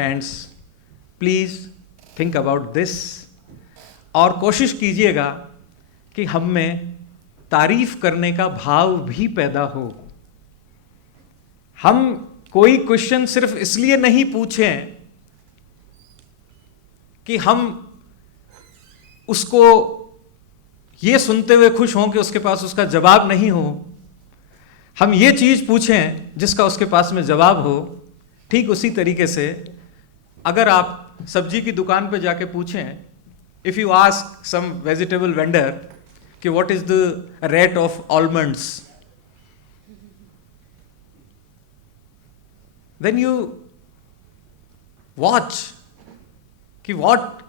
Friends, please think about this और कोशिश कीजिएगा कि हम में तारीफ करने का भाव भी पैदा हो। हम कोई क्वेश्चन सिर्फ इसलिए नहीं पूछें कि हम उसको ये सुनते हुए खुश हों कि उसके पास उसका जवाब नहीं हो। हम ये चीज़ पूछें जिसका उसके पास में जवाब हो। ठीक उसी तरीके से अगर आप सब्जी की दुकान पे जाके पूछें, if you ask some vegetable vendor कि what is the rate of almonds, then you watch कि व्हाट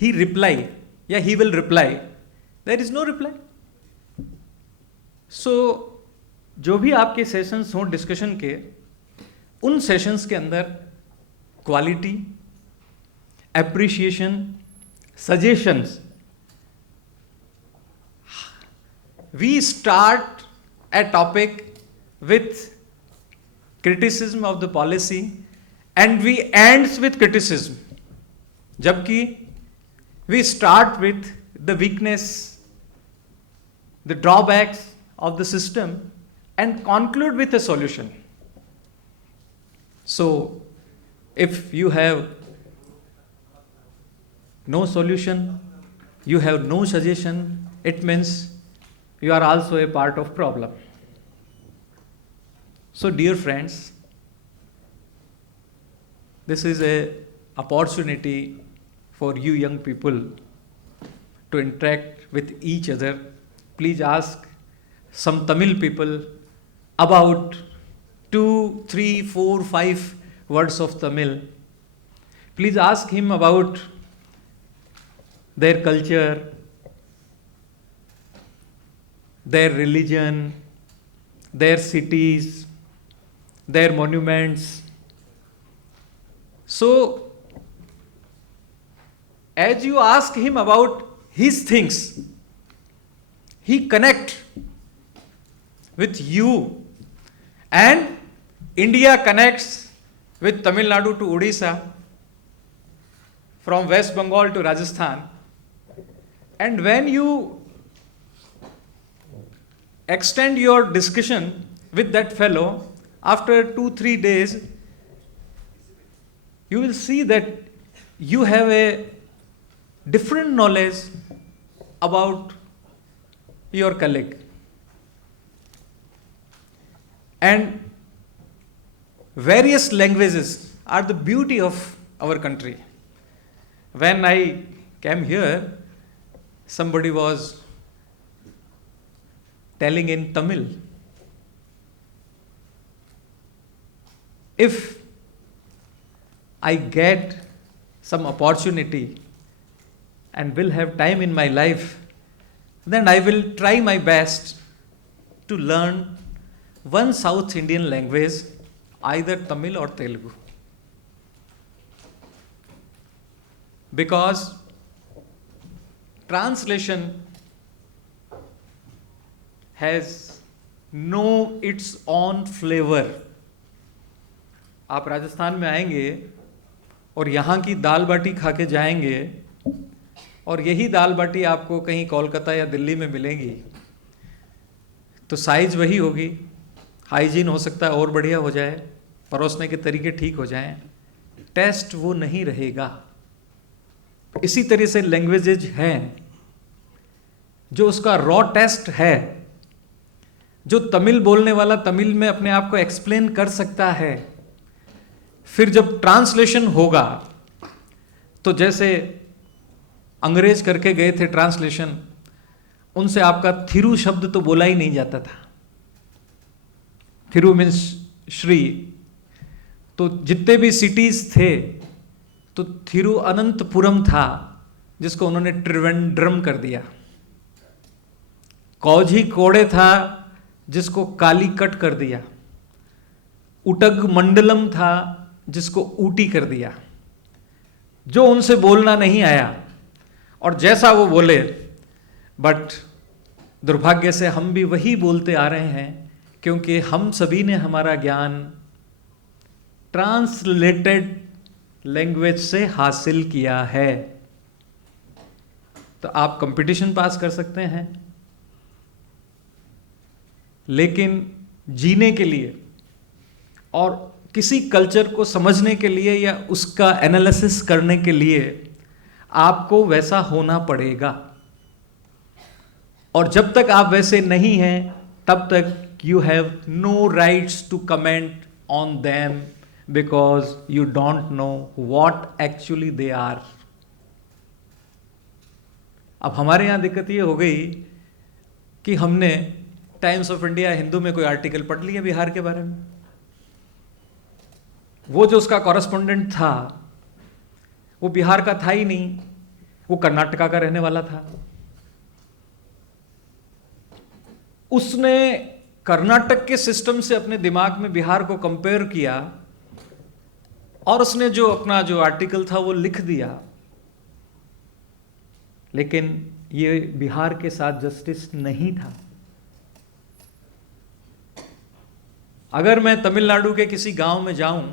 ही रिप्लाई या he will reply, there is no reply. So जो भी आपके सेशंस हों डिस्कशन के, उन सेशंस के अंदर quality, appreciation, suggestions, we start a topic with criticism of the policy and we ends with criticism, जबकि we start with the weakness, the drawbacks of the system and conclude with a solution. So if you have no solution, you have no suggestion, it means you are also a part of problem. So dear friends, this is a opportunity for you young people to interact with each other. Please ask some Tamil people about 2, 3, 4, 5 words of Tamil. Please ask him about their culture, their religion, their cities, their monuments. So, as you ask him about his things, he connect with you, and India connects with Tamil Nadu to Odisha, from West Bengal to Rajasthan. And when you extend your discussion with that fellow, after 2-3 days, you will see that you have a different knowledge about your colleague. And various languages are the beauty of our country. When I came here, somebody was telling in Tamil, if I get some opportunity and will have time in my life, then I will try my best to learn one South Indian language, either Tamil or Telugu. Because translation has no its own flavor. आप राजस्थान में आएंगे और यहाँ की दाल बाटी खा के जाएंगे और यही दाल बाटी आपको कहीं कोलकाता या दिल्ली में मिलेगी, तो साइज वही होगी, हाइजीन हो सकता है और बढ़िया हो जाए, परोसने के तरीके ठीक हो जाएं, टेस्ट वो नहीं रहेगा। इसी तरह से लैंग्वेजेज हैं जो उसका रॉ टेस्ट है, जो तमिल बोलने वाला तमिल में अपने आप को एक्सप्लेन कर सकता है, फिर जब ट्रांसलेशन होगा तो जैसे अंग्रेज करके गए थे ट्रांसलेशन, उनसे आपका थिरु शब्द तो बोला ही नहीं जाता था। थिरु मीन्स श्री, तो जितने भी सिटीज थे तो थिरुअनंतपुरम था जिसको उन्होंने त्रिवेंद्रम कर दिया। कौझी कोड़े था जिसको कालीकट कर दिया। उटग मंडलम था जिसको ऊटी कर दिया। जो उनसे बोलना नहीं आया और जैसा वो बोले, बट दुर्भाग्य से हम भी वही बोलते आ रहे हैं, क्योंकि हम सभी ने हमारा ज्ञान ट्रांसलेटेड लैंग्वेज से हासिल किया है। तो आप कंपटीशन पास कर सकते हैं, लेकिन जीने के लिए और किसी कल्चर को समझने के लिए या उसका एनालिसिस करने के लिए आपको वैसा होना पड़ेगा। और जब तक आप वैसे नहीं हैं तब तक you have no rights to comment on them, because you don't know what actually they are. अब हमारे यहां दिक्कत ये हो गई कि हमने टाइम्स ऑफ इंडिया, हिंदू में कोई आर्टिकल पढ़ लिया बिहार के बारे में, वो जो उसका कॉरेस्पोंडेंट था वो बिहार का था ही नहीं, वो कर्नाटका का रहने वाला था। उसने कर्नाटक के सिस्टम से अपने दिमाग में बिहार को कंपेयर किया और उसने जो अपना जो आर्टिकल था वो लिख दिया, लेकिन ये बिहार के साथ जस्टिस नहीं था। अगर मैं तमिलनाडु के किसी गांव में जाऊं,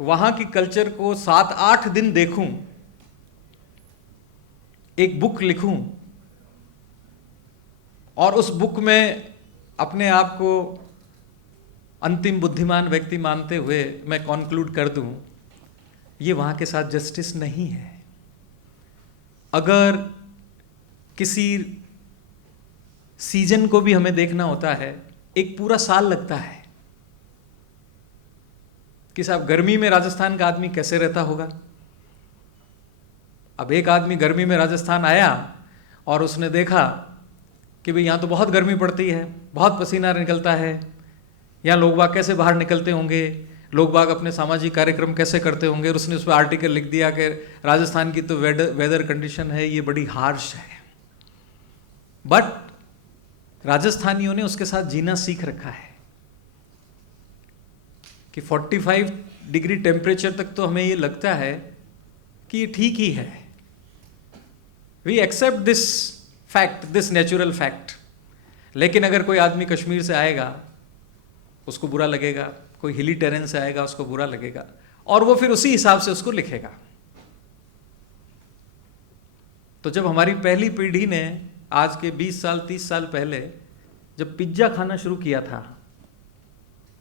वहां की कल्चर को 7-8 दिन देखूं, एक बुक लिखूं और उस बुक में अपने आप को अंतिम बुद्धिमान व्यक्ति मानते हुए मैं कॉन्क्लूड कर दूं, ये वहां के साथ जस्टिस नहीं है। अगर किसी सीजन को भी हमें देखना होता है, एक पूरा साल लगता है कि साहब गर्मी में राजस्थान का आदमी कैसे रहता होगा। अब एक आदमी गर्मी में राजस्थान आया और उसने देखा कि भाई यहाँ तो बहुत गर्मी पड़ती है, बहुत पसीना निकलता है, यहाँ लोग बाग कैसे बाहर निकलते होंगे, लोग बाग अपने सामाजिक कार्यक्रम कैसे करते होंगे, और उसने उस पर आर्टिकल लिख दिया कि राजस्थान की तो वेदर कंडीशन है ये बड़ी हार्श है। बट राजस्थानियों ने उसके साथ जीना सीख रखा है कि 45 डिग्री टेम्परेचर तक तो हमें ये लगता है कि ये ठीक ही है। We accept this fact, this natural fact. लेकिन अगर कोई आदमी कश्मीर से आएगा उसको बुरा लगेगा, कोई हिली टेरेन से आएगा उसको बुरा लगेगा, और वो फिर उसी हिसाब से उसको लिखेगा। तो जब हमारी पहली पीढ़ी ने आज के 20 साल 30 साल पहले जब पिज्जा खाना शुरू किया था,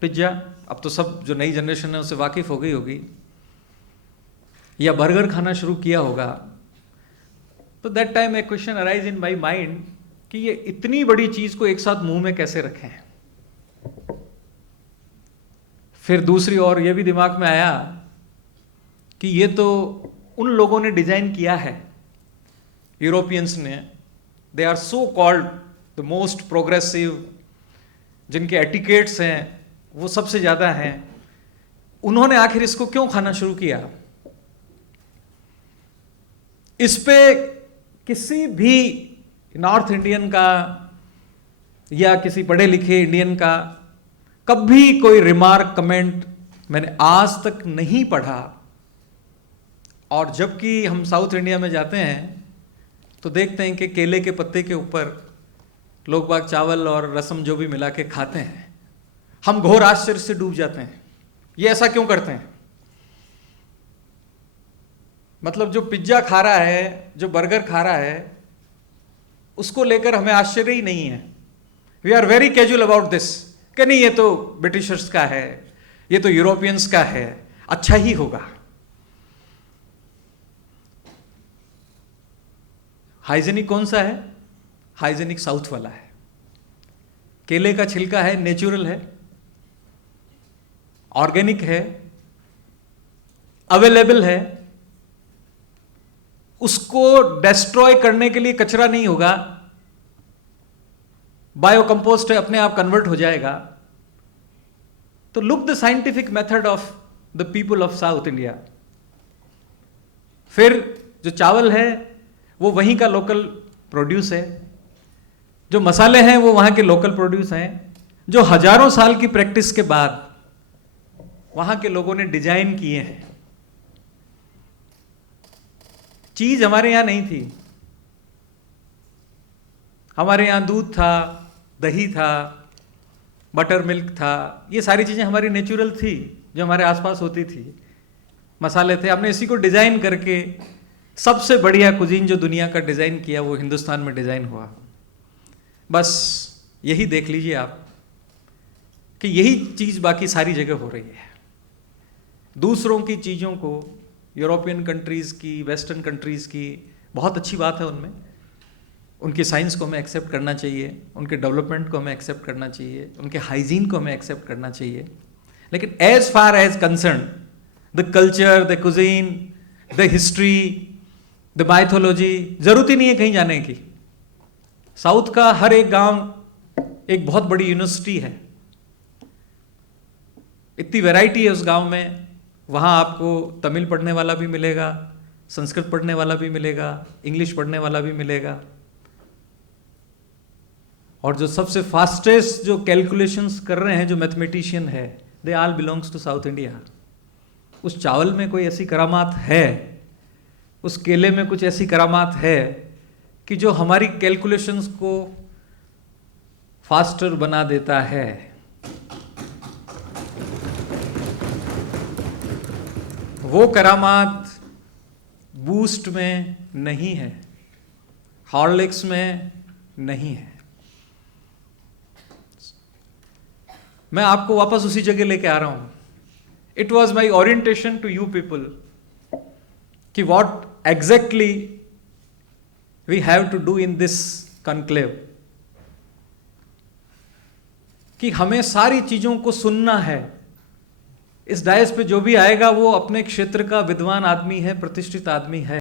पिज्जा अब तो सब जो नई जनरेशन है उससे वाकिफ हो गई होगी, या बर्गर खाना शुरू किया होगा, तो that time A question arise in my mind कि ये इतनी बड़ी चीज को एक साथ मुंह में कैसे रखें। फिर दूसरी ओर ये भी दिमाग में आया कि ये तो उन लोगों ने डिजाइन किया है, यूरोपियंस ने, they are so called the most progressive, जिनके एटिकेट्स हैं वो सबसे ज्यादा हैं, उन्होंने आखिर इसको क्यों खाना शुरू किया। इस पे किसी भी नॉर्थ इंडियन का या किसी पढ़े लिखे इंडियन का कभी कोई रिमार्क, कमेंट मैंने आज तक नहीं पढ़ा। और जबकि हम साउथ इंडिया में जाते हैं तो देखते हैं कि केले के पत्ते के ऊपर लोग बाग चावल और रसम जो भी मिला के खाते हैं। हम घोर आश्चर्य से डूब जाते हैं, ये ऐसा क्यों करते हैं। मतलब जो पिज्जा खा रहा है, जो बर्गर खा रहा है, उसको लेकर हमें आश्चर्य ही नहीं है। We are very casual about this कि नहीं ये तो ब्रिटिशर्स का है, ये तो यूरोपियंस का है, अच्छा ही होगा। हाइजेनिक कौन सा है? हाइजेनिक साउथ वाला है। केले का छिलका है, नेचुरल है, ऑर्गेनिक है, अवेलेबल है, उसको डिस्ट्रॉय करने के लिए कचरा नहीं होगा, बायोकंपोस्ट है, अपने आप कन्वर्ट हो जाएगा। तो look the scientific method of the people of south India. फिर जो चावल है वो वहीं का लोकल प्रोड्यूस है, जो मसाले हैं वो वहां के लोकल प्रोड्यूस हैं, जो हजारों साल की प्रैक्टिस के बाद वहां के लोगों ने डिजाइन किए हैं। चीज हमारे यहां नहीं थी। हमारे यहां दूध था, दही था, बटर मिल्क था, ये सारी चीजें हमारी नेचुरल थी जो हमारे आसपास होती थी। मसाले थे, हमने इसी को डिजाइन करके सबसे बढ़िया कुजीन जो दुनिया का डिजाइन किया वो हिंदुस्तान में डिजाइन हुआ। बस यही देख लीजिए आप कि यही चीज बाकी सारी जगह हो रही है। दूसरों की चीजों को, यूरोपियन कंट्रीज की, वेस्टर्न कंट्रीज की, बहुत अच्छी बात है उनमें, उनकी साइंस को हमें एक्सेप्ट करना चाहिए, उनके डेवलपमेंट को हमें एक्सेप्ट करना चाहिए, उनके हाइजीन को हमें एक्सेप्ट करना चाहिए, लेकिन as far as concern the culture, the cuisine, the history, the mythology, जरूरत ही नहीं है कहीं जाने की। साउथ का हर एक गांव एक बहुत बड़ी यूनिवर्सिटी है, इतनी वैरायटी है उस गांव में। वहां आपको तमिल पढ़ने वाला भी मिलेगा, संस्कृत पढ़ने वाला भी मिलेगा, इंग्लिश पढ़ने वाला भी मिलेगा, और जो सबसे फास्टेस्ट जो कैलकुलेशंस कर रहे हैं, जो मैथमेटिशियन है, they all belongs to south India. उस चावल में कोई ऐसी करामात है, उस केले में कुछ ऐसी करामात है कि जो हमारी कैलकुलेशंस को फास्टर बना देता है। वो करामात बूस्ट में नहीं है, हॉर्लिक्स में नहीं है। मैं आपको वापस उसी जगह लेके आ रहा हूं। It was my orientation to you people कि what exactly we have to do in this conclave, कि हमें सारी चीजों को सुनना है। इस डायस पे जो भी आएगा वो अपने क्षेत्र का विद्वान आदमी है, प्रतिष्ठित आदमी है।